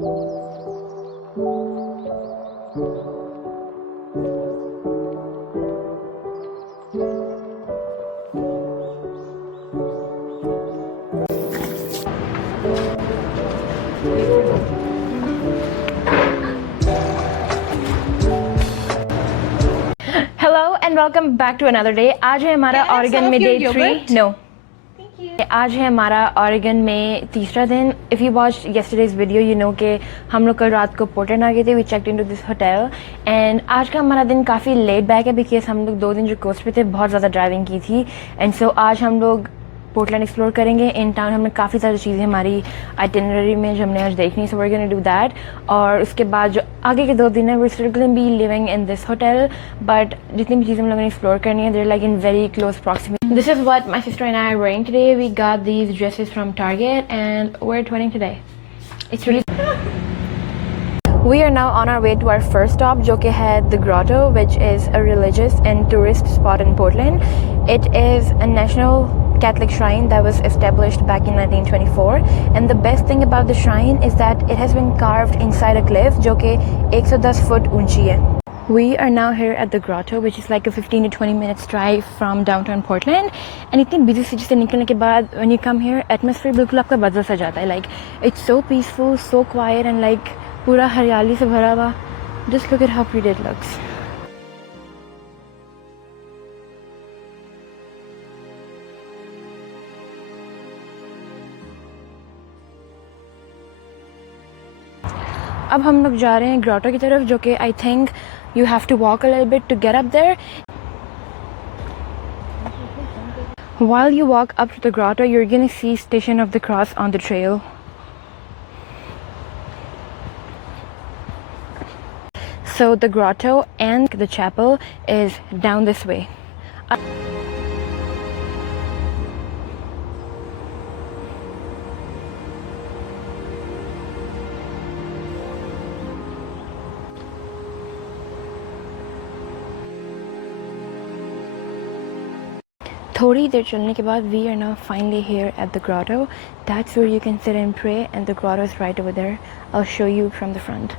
Hello and welcome back to another day. आज है हमारा ऑरेगन में डे 3. No. आज है हमारा ऑरेगन में तीसरा दिन. If you watch yesterday's video you know कि हम लोग कल रात को पोर्टलैंड आ गए थे. We checked into this hotel and आज का हमारा दिन काफ़ी लेट बैक है बिकॉज हम लोग 2 दिन जो कोस्ट पे थे बहुत ज़्यादा ड्राइविंग की थी. एंड सो आज हम लोग पोर्टलैंड एक्सप्लोर करेंगे. इन टाउन हमने काफ़ी सारी चीज़ें हमारी आइटिनरी में जो हमने आज देखनी, so we are gonna do that. और उसके बाद जो आगे के 2 दिन है we still gonna be living in this hotel. But जितनी भी चीज़ें हम लोगों ने एक्सप्लोर करनी है there like in very close proximity. This is what my sister and I are wearing today. We got these dresses from Target and we're wearing today. It's really... We are now on our way to our first stop, जो कि है The Grotto, which is a religious and tourist spot in Portland. It is a national Catholic shrine that was established back in 1924. And the best thing about the shrine is that it has been carved inside a cliff, जो कि 110 foot ऊंची है. We are now here at The Grotto, which is like a 15 to 20 minutes drive from downtown Portland. And इतनी busy city से निकलने के बाद when you come here, atmosphere बिल्कुल आपका बदल सा जाता है. Like it's so peaceful, so quiet and like पूरा हरियाली से भरा हुआ. Just look at how pretty it looks. अब हम लोग जा रहे हैं ग्रोटो की तरफ, जो कि I think you have to walk a little bit to get up there. While you walk up to the grotto, you're gonna see Station of the Cross on the trail. So the grotto and the chapel is down this way. थोड़ी देर चलने के बाद we are now finally here at the grotto. That's where you can sit and pray and the grotto is right over there. I'll show you from the front.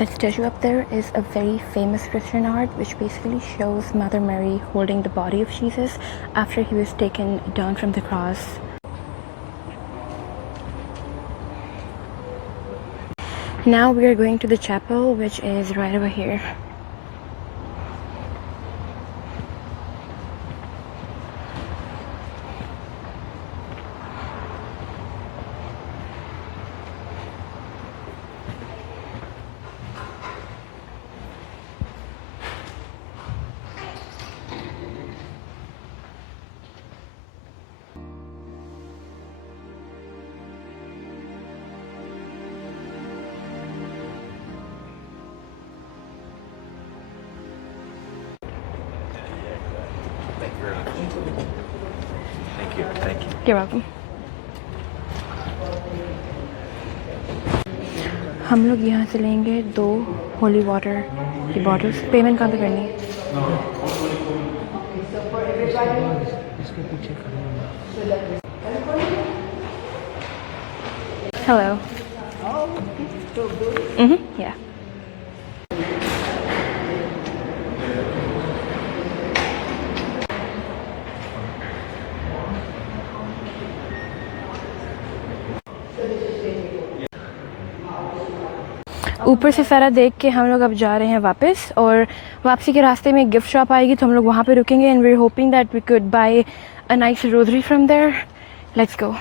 That statue up there is a very famous Christian art which basically shows Mother Mary holding the body of Jesus after he was taken down from the cross. Now we are going to the chapel, which is right over here. Thank you. You're welcome. हम लोग यहाँ से लेंगे 2 holy water की bottles. Payment कहाँ पे करनी है? Hello. Yeah. ऊपर से सारा देख के हम लोग अब जा रहे हैं वापस. और वापसी के रास्ते में एक गिफ्ट शॉप आएगी तो हम लोग वहाँ पे रुकेंगे. And we are hoping that we could buy a nice rosary from there. Let's go.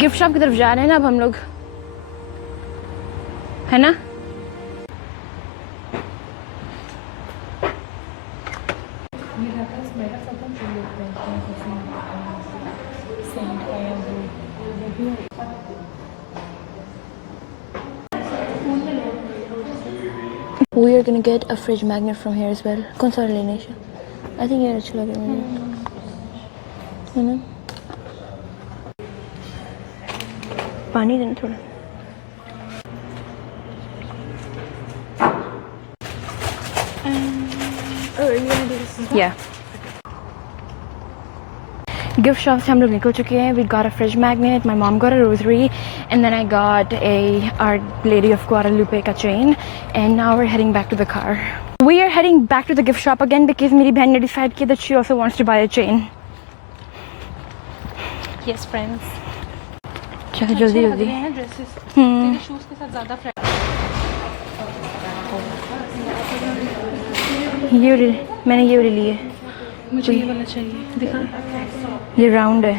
Gift shop की तरफ जा रहे हैं ना अब हम लोग. है ना? We are gonna get a fridge magnet from here as well. कौन सा लेने से? I think ये अच्छा लग रहा है मुझे, है ना? पानी देना थोड़ा. Oh, are you gonna do this? Yeah. Gift shop से हम लोग निकल चुके हैं. We got a fridge magnet. My mom got a rosary, and then I got a Our Lady of Guadalupe का chain. And now we're heading back to the car. We are heading back to the gift shop again because मेरी बहन ने decide किया that she also wants to buy a chain. Yes, friends. चलो जल्दी जल्दी. तेरे shoes के साथ ज़्यादा फ्रेश. मैंने ये वाली ली है. मुझे ये वाला चाहिए. दिखा. ये राउंड है.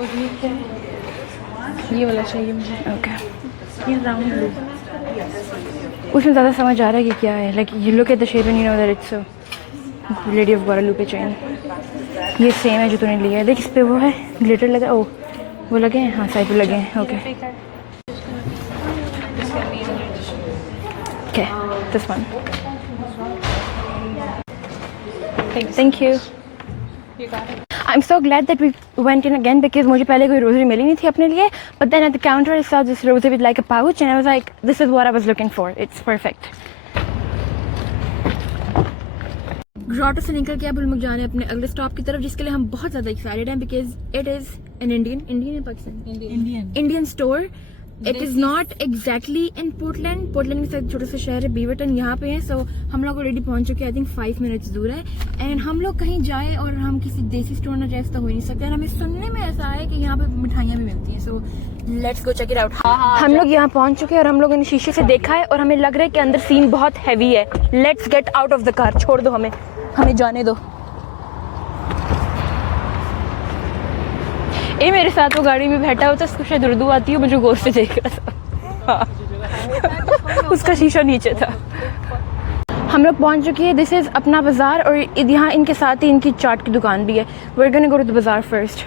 और ये क्या है? ये वाला चाहिए मुझे. ओके. ये राउंड लो. उसमें ज़्यादा समझ आ रहा है कि क्या है. Like you look at the shape and you know that it's a Lady of Guadalupe chain. ये सेम है जो तूने लिया है. देख इस पे वो है ग्लिटर लगा. ओ वो लगे हैं. हाँ साइड पे लगे हैं. Okay okay. This one. Thank you. You got it. I'm so glad that we went in again because मुझे पहले कोई rosary मिली नहीं थी अपने लिए. But then at the counter I saw this rosary with like a pouch and I was like, this is what I was looking for. It's perfect. ग्रॉटो से निकल के अब हम लोग जा रहे हैं अपने अगले स्टॉप की तरफ, जिसके लिए हम बहुत ज़्यादा एक्साइटेड हैं because it is an Indian Pakistan Indian store. It is not exactly in Portland के साथ छोटा सा शहर है बीवरटन, यहाँ पे है. सो हम लोग ऑलरेडी पहुंच चुके हैं. आई थिंक 5 मिनट्स दूर है. एंड हम लोग कहीं जाए और हम किसी देसी स्टोर ना जाए तो हो ही नहीं सकता. हमें सुनने में ऐसा है कि यहाँ पे मिठाइयाँ भी मिलती हैं. So let's go check it out. हम लोग यहाँ पहुंच चुके हैं और हम लोगों ने शीशे से देखा है और हमें लग रहा है कि अंदर सीन बहुत हैवी है. Let's get out of the car. छोड़ दो हमें जाने दो. ये मेरे साथ वो गाड़ी में बैठा होता है, उसको शायद उर्दू आती है, मुझे गौर से देख रहा था. उसका शीशा नीचे था. हम लोग पहुंच चुके हैं. दिस इज़ अपना बाज़ार और यहाँ इनके साथ ही इनकी चाट की दुकान भी है. We are gonna go to the bazaar first.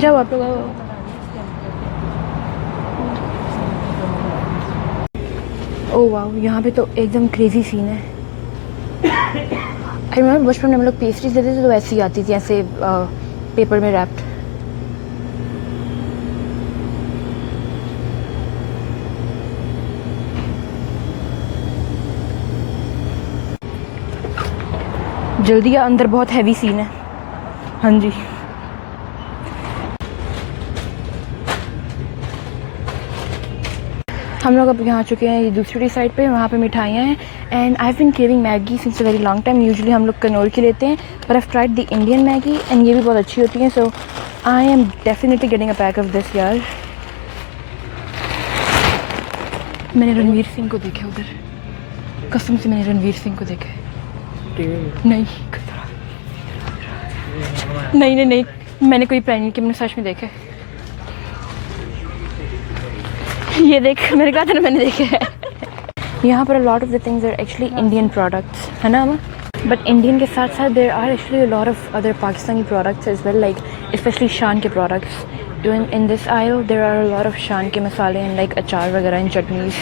जाओ आप लोग. ओह वाह, यहाँ पे तो एकदम क्रेजी सीन है. आई रिमेंबर बचपन में हम लोग पेस्ट्रीज लेते थे तो ऐसी आती थी, ऐसे पेपर में रैप्ड. जल्दी या अंदर बहुत हैवी सीन है. हाँ जी. हम लोग अब यहाँ आ चुके हैं ये दूसरी साइड पे. वहाँ पे मिठाइयाँ हैं. And I have been craving Maggi since a very long time. Usually हम लोग कनौर की लेते हैं, but I have tried the Indian Maggi and ये भी बहुत अच्छी होती है. So I am definitely getting a pack of this यार. मैंने रणवीर सिंह को देखा उधर. कसम से मैंने रणवीर सिंह को देखा. नहीं मैंने कोई प्लान नहीं किया, मैंने सच में देखा. ये देख, मैंने कहा था ना मैंने देखा है. यहाँ पर lot of the things are actually Indian products, है ना. बट इंडियन के साथ साथ there are actually lot of other Pakistani products as well, like specially Shan के products. In this aisle there are lot of Shan के मसाले एंड लाइक अचार वगैरह एंड चटनीज.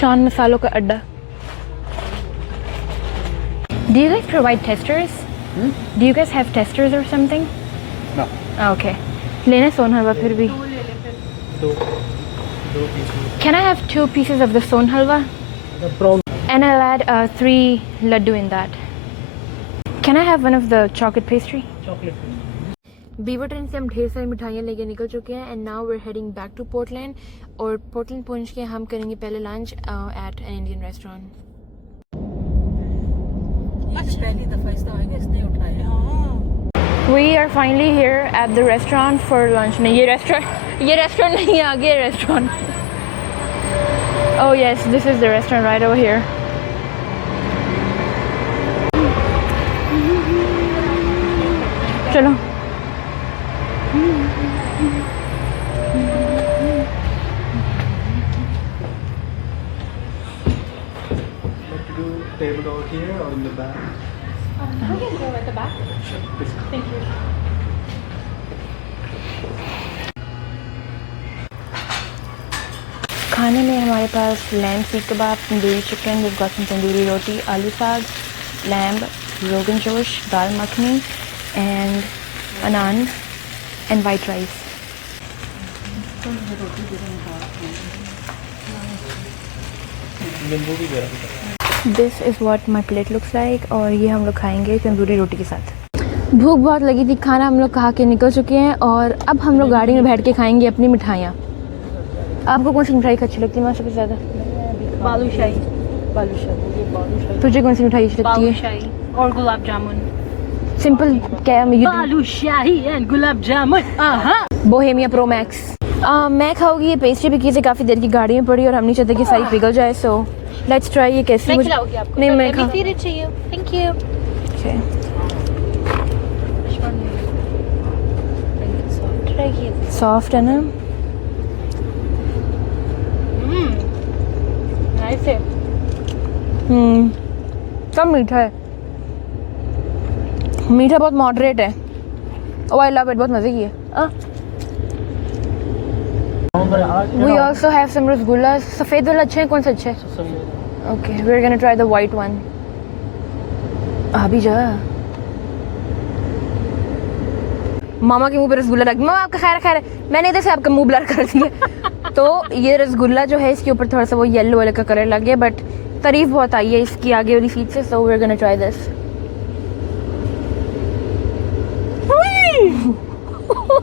शान मसालों का अड्डा. Do you guys provide testers? Do you guys have testers or something? No. Okay. लेना सोन हलवा फिर भी. दो piece. Can I have 2 pieces of the son halwa? The brown. And I'll add 3 laddu in that. Can I have one of the chocolate pastry? Chocolate. Beaverton से हम ढेर सारी मिठाइयाँ लेके निकल चुके हैं. And now we are heading back to Portland. और पोर्टलैंड पहुँच के हम करेंगे पहले lunch at an Indian restaurant. पहली दफा इस तरह आएगा इसने उठाया. We are finally here at the restaurant for lunch. नहीं ये रेस्टोरेंट नहीं है, आगे restaurant. Oh yes, this is the restaurant right over here. चलो Like to do table over here or in the back? We can go at the back. Sure. Please. Thank you. खाने में हमारे पास lamb seekh kebab, tandoori chicken, we've got some tandoori roti, aloo saag, lamb, rogan josh, dal makhani and a naan and white rice. नींबू भी दे रहा This is what my plate looks like और ये हम लोग खाएंगे तंदूरी रोटी के साथ। भूख बहुत लगी थी, खाना हम लोग खा के निकल चुके हैं और अब हम लोग गाड़ी में बैठ के खाएंगे अपनी मिठाइयाँ। आपको कौन सी मिठाई अच्छी लगती है माँ सबसे ज़्यादा? बालूशाही। बालूशाही। तुझे कौन सी मिठाई अच्छी लगती है? बालूशाही और गुलाब जामुन। सिंपल क्या है? Balushahi and gulab jamun. Bohemia pro max. मैं खाऊंगी ये पेस्ट्री भी से काफ़ी देर की गाड़ी में पड़ी और हम नहीं चाहते कि सारी पिघल जाए, सो लेट्स ट्राई। ये कैसी? मैं खिलाऊंगी आपको। नहीं मैं Let me feed it to you. Thank you. Soft है ना? नाइस है। कम मीठा है, मीठा बहुत मॉडरेट है। ओह आई लव इट, बहुत मज़े की है। We also have some rasgulla. सफ़ेद वाला अच्छे हैं? कौन सा अच्छा है? Okay we are gonna try the white one. अभी जा मामा के मुंह पे रसगुल्ला रख। मामा आपका खैर खैर, मैंने इधर से आपका मुंह ब्लर कर दिया। तो ये रसगुल्ला जो है इसके ऊपर थोड़ा सा वो येलो वाले का कलर लग गया, बट तारीफ बहुत आई है इसकी आगे वाली सीट से, so we are gonna try this.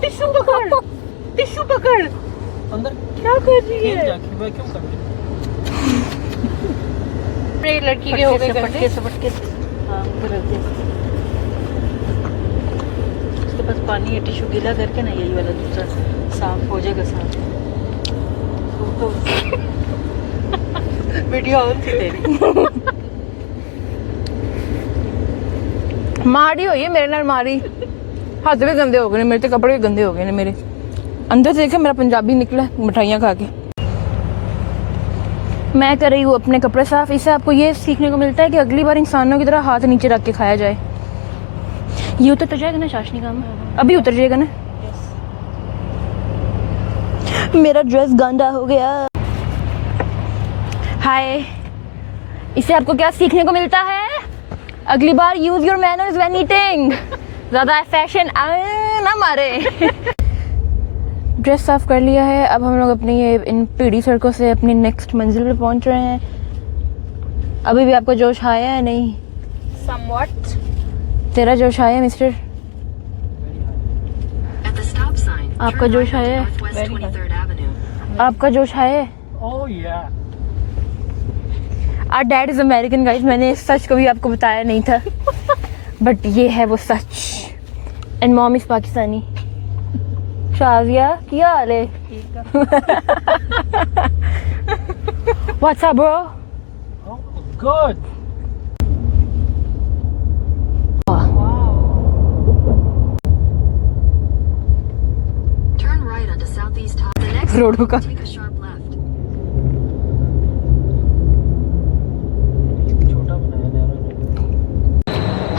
Tissue पकड़, टिश्यू पकड़। अंदर क्या कर रही है? जाके मैं क्यों कर रही ये लड़की के हो गए गंदे। फटके से हाँ उधर रख दे। उसके पास पानी है, टिश्यू गीला करके ना यही वाला दूसरा साफ हो जाएगा साफ। वीडियो ऑन थी तेरी। मारी हुई है मेरे नाल, मारी। हाथ भी गंदे हो गए ने मेरे, तो कपड़े भी गंदे हो गए ने मेरे। अंदर से देखे मेरा पंजाबी निकला मिठाइयाँ खा के। मैं कर रही हूँ अपने कपड़े साफ। इससे आपको ये सीखने को मिलता है कि अगली बार इंसानों की तरह हाथ नीचे रख के खाया जाए। ये उतर तो जाएगा ना चाशनी का? अभी उतर जाएगा ना? मेरा ड्रेस गंदा हो गया। हाय, इससे आपको क्या सीखने को मिलता है? अगली बार use your manners when eating. ज़्यादा फैशन ना मारे। ड्रेस साफ कर लिया है, अब हम लोग अपनी ये इन पीढ़ी सड़कों से अपनी नेक्स्ट मंजिल पे पहुंच रहे हैं। अभी भी आपको जोश आया है? नहीं Somewhat. तेरा जोश आया मिस्टर? आपका जोश आया है? आपका जोश आया है? Oh yeah. Our dad is American guys. मैंने इस सच कभी आपको बताया नहीं था, बट ये है वो सच। And mom is Pakistani. Shazia क्या हाल है? What's up bro? Oh, good. Turn right onto Southeast High. The next रोडों का take a sharp left. छोटा बनाया नैरो।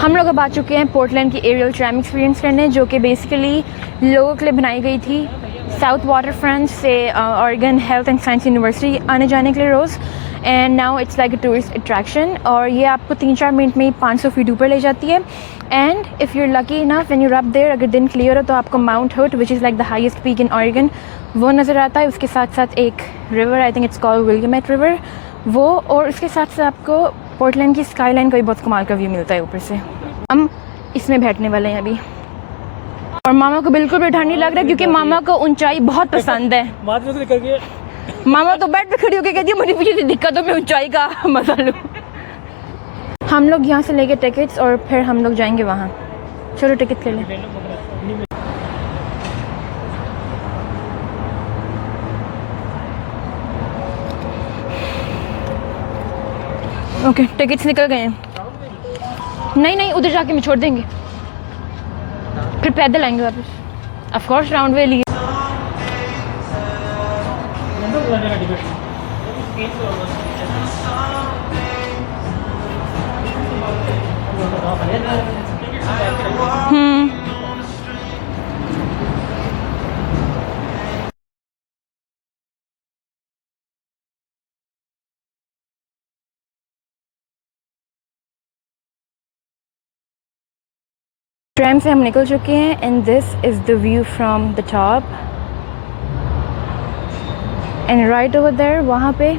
हम लोग अब आ चुके हैं पोर्टलैंड की एरियल ट्रैम एक्सपीरियंस करने, जो कि बेसिकली लोगों के लिए बनाई गई थी साउथ वाटर फ्रंट से Oregon Health and Science University आने जाने के लिए रोज़। And now it's like a tourist attraction और ये आपको 3-4 मिनट में ही 500 फीट ऊपर ले जाती है। And if you're lucky enough when you up there, अगर दिन क्लियर हो तो आपको Mount Hood which is like the highest peak in Oregon वो नज़र आता है। उसके साथ साथ एक river, I think it's called Willamette river, वो, और उसके साथ साथ आपको पोर्टलैंड की स्काईलाइन का भी बहुत कमाल का व्यू मिलता है ऊपर से। हम इसमें बैठने वाले हैं अभी और मामा को बिल्कुल भी ठंड नहीं लग रहा क्योंकि मामा को ऊंचाई बहुत पसंद है। मात्र से करके मामा तो बेड पे खड़ी होकर कहती है मुझे पीछे से दिक्कत हो, मैं ऊंचाई का मजा लूँ। हम लोग यहाँ से लेके टिकट्स और फिर हम लोग जाएंगे वहाँ। चलो टिकट ले लें। ओके टिकट्स निकल गए हैं। नहीं नहीं उधर जाके मैं छोड़ देंगे। फिर पैदल आएंगे वापस, ऑफ कोर्स राउंड वे लिए। ट्रैम से हम निकल चुके हैं and this is the view from the top and right over there वहाँ पे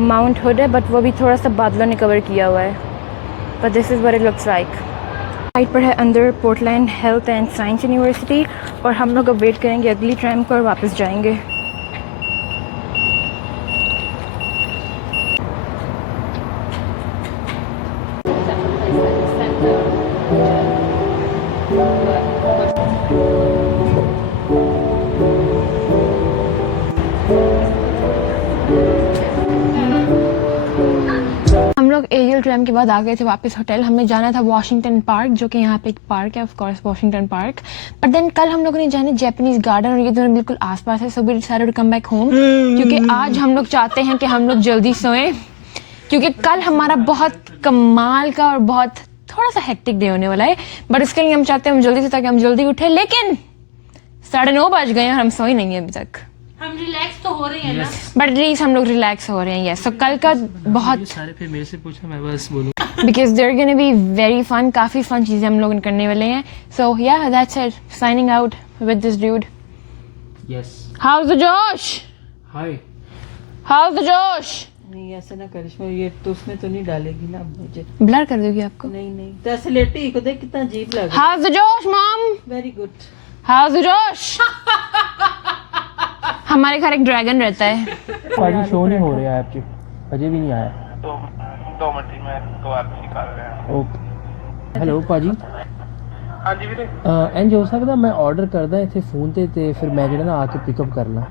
माउंट हुड है, बट वो भी थोड़ा सा बादलों ने कवर किया हुआ है, but this is what it looks like. Right पर है अंदर Portland health and Science university, और हम लोग अब वेट करेंगे अगली ट्रैम को और वापस जाएंगे। हम लोग एरियल ट्रैम के बाद आ गए थे वापस होटल। हमें जाना था वॉशिंगटन पार्क, जो कि यहाँ पे एक पार्क है, of course Washington park. But then कल हम लोगों ने जाना जापानीज गार्डन, और ये दोनों बिल्कुल आसपास है, so we decided to come back home, क्योंकि आज हम लोग चाहते हैं कि हम लोग जल्दी सोएं, क्योंकि कल हमारा बहुत कमाल का और बहुत थोड़ा सा हेक्टिक डे होने वाला है। बट इसके लिए हम चाहते हैं हम जल्दी से, ताकि हम जल्दी उठे, लेकिन 9:30 बज गए और हम सोए नहीं है अभी तक। हम रिलैक्स तो हो रहे हैं ना, बट एटलीस्ट हम लोग रिलैक्स हो रहे हैं। यस, सो कल का बहुत सारे फिर मेरे से पूछा, मैं बस बोलूँ। Because there gonna be very fun, काफ़ी फन चीज़ें हम लोग करने वाले हैं। So yeah that's it, signing out with this dude. Yes, how's the josh, hi. House the जोश। नहीं ऐसे ना करिश्मा, ये तो उसमें तो नहीं डालेगी ना मुझे। ब्लर कर दोगी आपको? नहीं तो ऐसे लेटी को देख कितना अजीब लग रहा हाउस द जोश मॉम, है। Very good. हाउस द जोश। हमारे घर एक ड्रैगन रहता है। पाजी शो नहीं हो रहा है आपके, अजय भी नहीं आया। तो 2 मिनट में तो आप निकाल रहे हैं। ओके, हेलो पाजी। हाँ जी ਵੀਰੇ, ਇੰਜ ਹੋ ਸਕਦਾ ਮੈਂ ਆਰਡਰ ਕਰਦਾ ਇੱਥੇ ਫੋਨ ਤੇ ਫਿਰ ਮੈਂ ਜਿਹੜਾ ਨਾ ਆ ਕੇ ਪਿਕਅਪ ਕਰ ਲਾਂ?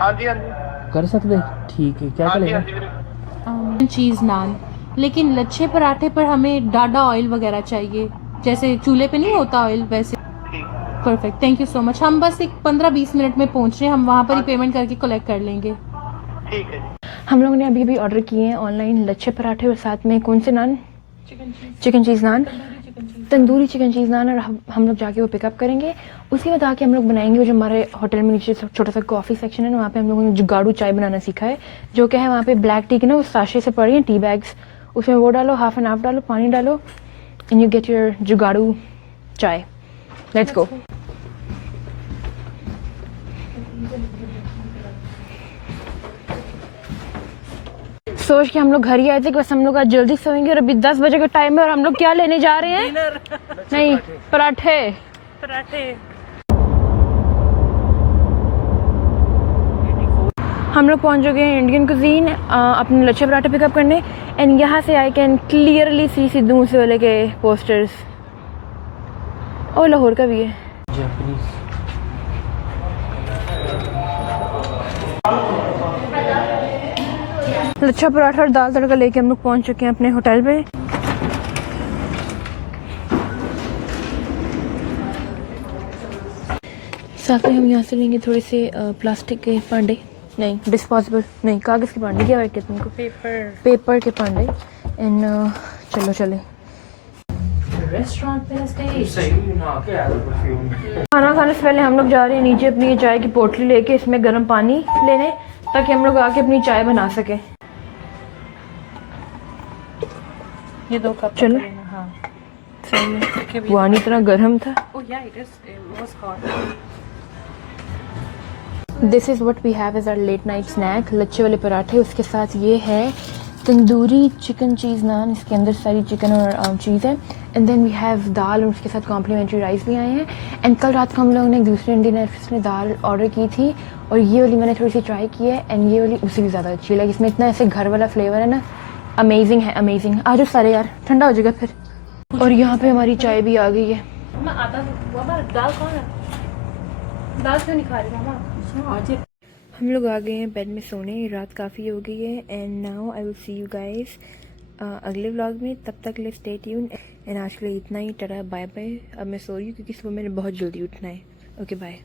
हाँ जी हाँ जी कर सकते? ठीक है, क्या हाँ जी करेगा? हाँ जी ਵੀਰੇ। चीज़ नान, लेकिन लच्छे पराठे पर हमें डाडा ऑयल वगैरह चाहिए, जैसे चूल्हे पे नहीं होता ऑयल वैसे। ठीक perfect, thank you so much. हम बस एक 15-20 मिनट में पहुंच रहे हैं, हम वहाँ पर ही पेमेंट करके कलेक्ट कर लेंगे। ठीक है जी। हम लोगों ने अभी अभी ऑर्डर किए हैं ऑनलाइन लच्छे पराठे, और साथ में कौन से नान? चिकन चीज़ नान, तंदूरी चिकन चीज़ नान, और हम लोग जाके वो पिकअप करेंगे। उसी में आके हम लोग बनाएंगे वो जो हमारे होटल में नीचे छोटा सा कॉफ़ी सेक्शन है ना, वहाँ पे हम लोगों ने जुगाड़ू चाय बनाना सीखा है, जो क्या है वहाँ पे ब्लैक टी की ना वो साशे से पड़ी है टी बैग्स, उसमें वो डालो, हाफ एन हाफ डालो, पानी डालो, एंड यू गेट योर जुगाड़ू चाय। Let's go. सोच के हम लोग घर ही आए थे कि बस हम लोग आज जल्दी सोएंगे, और अभी 10 बजे का टाइम है और हम लोग क्या लेने जा रहे हैं? नहीं, पराठे। हम लोग पहुंच चुके हैं इंडियन कुजीन अपने लच्छे पराठे पिकअप करने, एंड यहाँ से I can clearly see Sidhu मूसेवाले के पोस्टर्स, और लाहौर का भी है। जापानीज। लच्छा पराठा और दाल तड़का लेके हम लोग पहुंच चुके हैं अपने होटल पे। साथ में हम यहाँ से लेंगे थोड़े से प्लास्टिक के पांडे, नहीं डिस्पोजेबल नहीं, कागज़ के पांडे, क्या कहते हैं उनको? पेपर के पांडे। एंड चलो चले। खाना खाने से पहले हम लोग जा रहे हैं नीचे अपनी चाय की पोटली लेके, इसमें गर्म पानी लेने, ताकि हम लोग आके अपनी चाय बना सकें। ये 2 कप चलो। हाँ। पानी इतना गर्म था। This is what we have as our late night snack, लच्छे वाले पराठे। उसके साथ ये है तंदूरी चिकन चीज़ नान, इसके अंदर सारी चिकन और चीज़ है। एंड देन वी हैव दाल, और उसके साथ कॉम्प्लीमेंट्री राइस भी आए हैं। एंड कल रात को हम लोगों ने एक दूसरे इंडियन रेस्टोरेंट में दाल ऑर्डर की थी, और ये वाली मैंने थोड़ी सी ट्राई की है, एंड ये वाली उससे भी ज़्यादा अच्छी लगी। इसमें इतना ऐसे घर वाला फ्लेवर है ना, अमेजिंग है, अमेजिंग। आ जाओ सारे यार, ठंडा हो जाएगा फिर। और यहाँ पे हमारी चाय भी आ गई है। दाल कौन है? दाल क्यों नहीं खा रही मामा? हम लोग आ गए हैं बेड में सोने, रात काफ़ी हो गई है। And now I will see you guys अगले व्लॉग में। तब तक लिए स्टे ट्यून एंड आज के लिए इतना ही। Tata bye bye. अब मैं सो रही हूँ क्योंकि सुबह मैंने बहुत जल्दी उठना है। Okay bye.